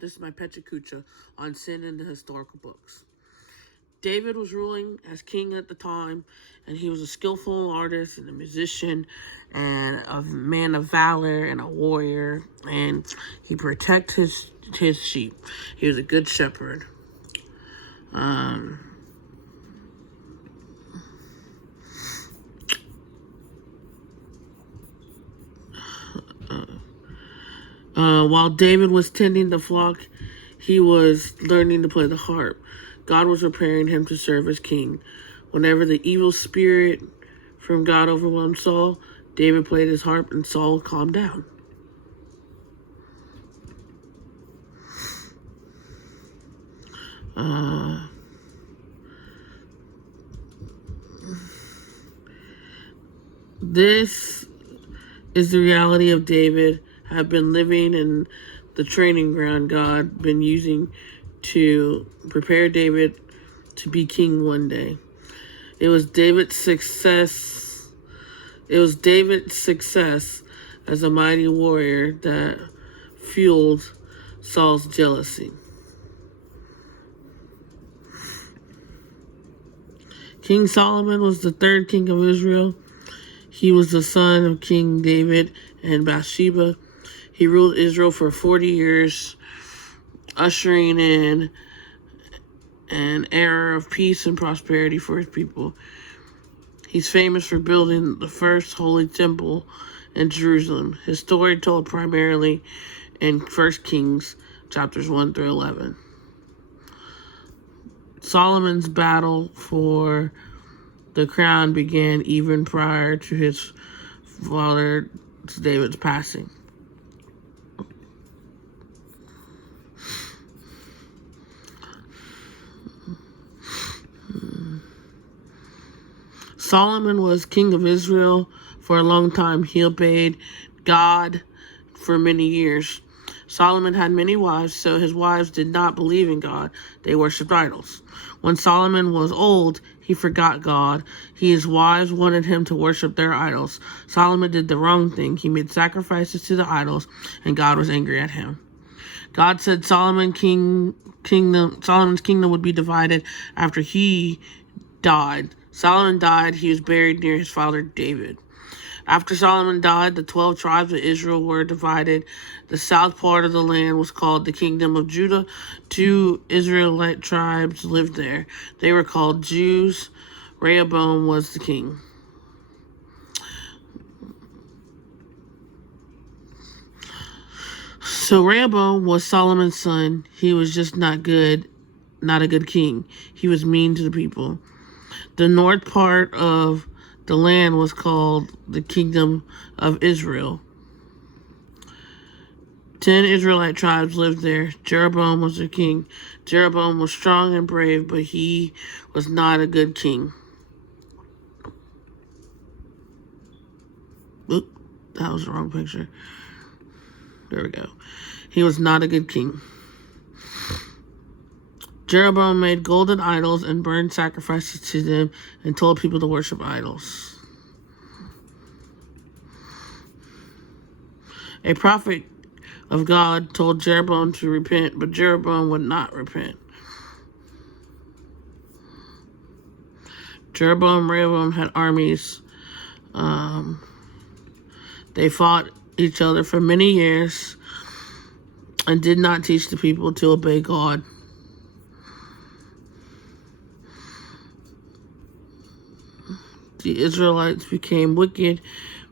this is my Pecha kucha on sin in the historical books. David was ruling as king at the time, and he was a skillful artist and a musician and a man of valor and a warrior, and he protected his sheep. He was a good shepherd. While David was tending the flock, he was learning to play the harp. God was preparing him to serve as king. Whenever the evil spirit from God overwhelmed Saul, David played his harp and Saul calmed down. This is the reality of David have been living in the training ground God been using to prepare David to be king one day. It was David's success as a mighty warrior that fueled Saul's jealousy. King Solomon was the third king of Israel. He was the son of King David and Bathsheba. He ruled Israel for 40 years, ushering in an era of peace and prosperity for his people. He's famous for building the first holy temple in Jerusalem. His story told primarily in 1 Kings chapters 1 through 11. Solomon's battle for the crown began even prior to his father David's passing. Solomon was king of Israel for a long time. He obeyed God for many years. Solomon had many wives, so his wives did not believe in God. They worshipped idols. When Solomon was old, he forgot God. His wives wanted him to worship their idols. Solomon did the wrong thing. He made sacrifices to the idols, and God was angry at him. God said Solomon's kingdom would be divided after he died. Solomon died. He was buried near his father David. After Solomon died, the 12 tribes of Israel were divided. The south part of the land was called the Kingdom of Judah. 2 Israelite tribes lived there. They were called Jews. Rehoboam was the king. So Rehoboam was Solomon's son. He was just not a good king. He was mean to the people. The north part of the land was called the Kingdom of Israel. 10 Israelite tribes lived there. Jeroboam was their king. Jeroboam was strong and brave, but he was not a good king. Oop, that was the wrong picture. There we go. He was not a good king. Jeroboam made golden idols and burned sacrifices to them and told people to worship idols. A prophet of God told Jeroboam to repent, but Jeroboam would not repent. Rehoboam had armies. They fought each other for many years and did not teach the people to obey God. The Israelites became wicked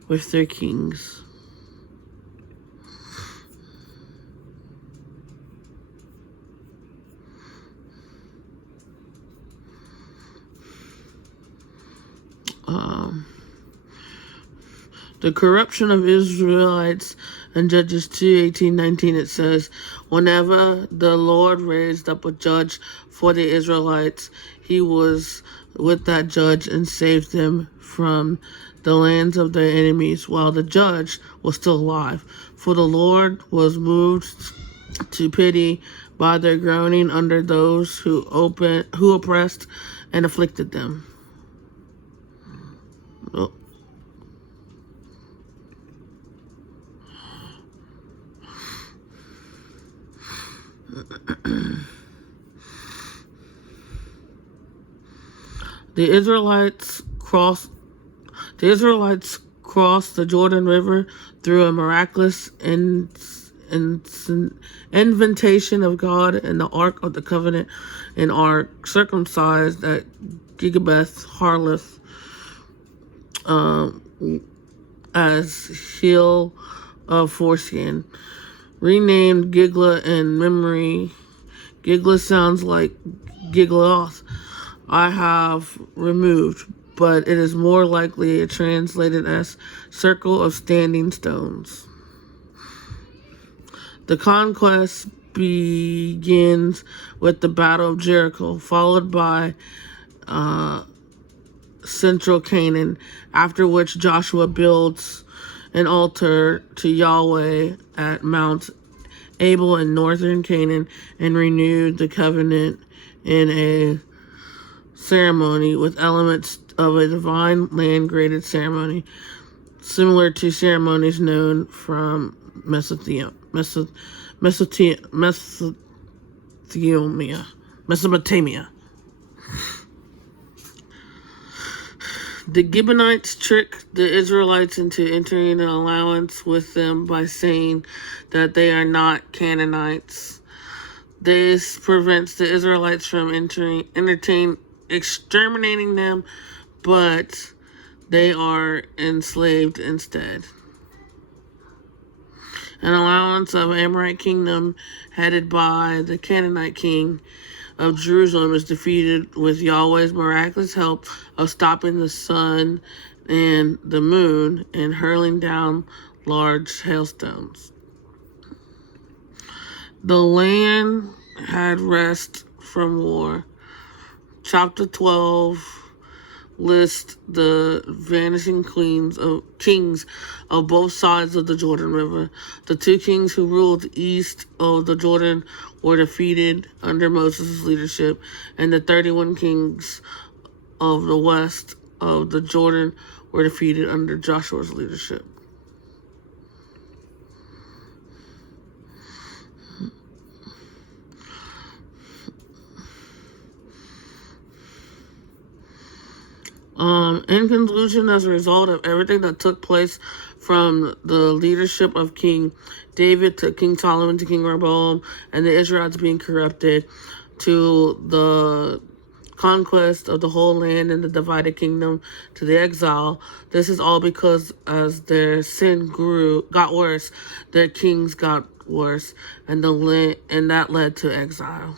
with their kings. The corruption of Israelites in Judges 2:18-19, it says, whenever the Lord raised up a judge for the Israelites, he was with that judge and saved them from the lands of their enemies while the judge was still alive. For the Lord was moved to pity by their groaning under those who oppressed and afflicted them. Oh. The Israelites crossed the Jordan River through a miraculous invitation of God and the Ark of the Covenant, and are circumcised at Gigabeth Harleth as heel of foreskin, renamed Gigla in memory. Gigla sounds like Gigloth. I have removed, but it is more likely translated as circle of standing stones. The conquest begins with the Battle of Jericho, followed by central Canaan, after which Joshua builds an altar to Yahweh at Mount Abel in northern Canaan and renewed the covenant in a ceremony with elements of a divine land-graded ceremony, similar to ceremonies known from Mesopotamia. The Gibeonites trick the Israelites into entering an alliance with them by saying that they are not Canaanites. This prevents the Israelites from exterminating them, but they are enslaved instead. An alliance of Amorite kingdom headed by the Canaanite king of Jerusalem is defeated with Yahweh's miraculous help of stopping the sun and the moon and hurling down large hailstones. The land had rest from war. Chapter 12 lists the vanishing kings of both sides of the Jordan River. The two kings who ruled east of the Jordan were defeated under Moses' leadership, and the 31 kings of the west of the Jordan were defeated under Joshua's leadership. In conclusion, as a result of everything that took place from the leadership of King David to King Solomon to King Rehoboam and the Israelites being corrupted to the conquest of the whole land and the divided kingdom to the exile, this is all because as their sin got worse, their kings got worse, and that led to exile.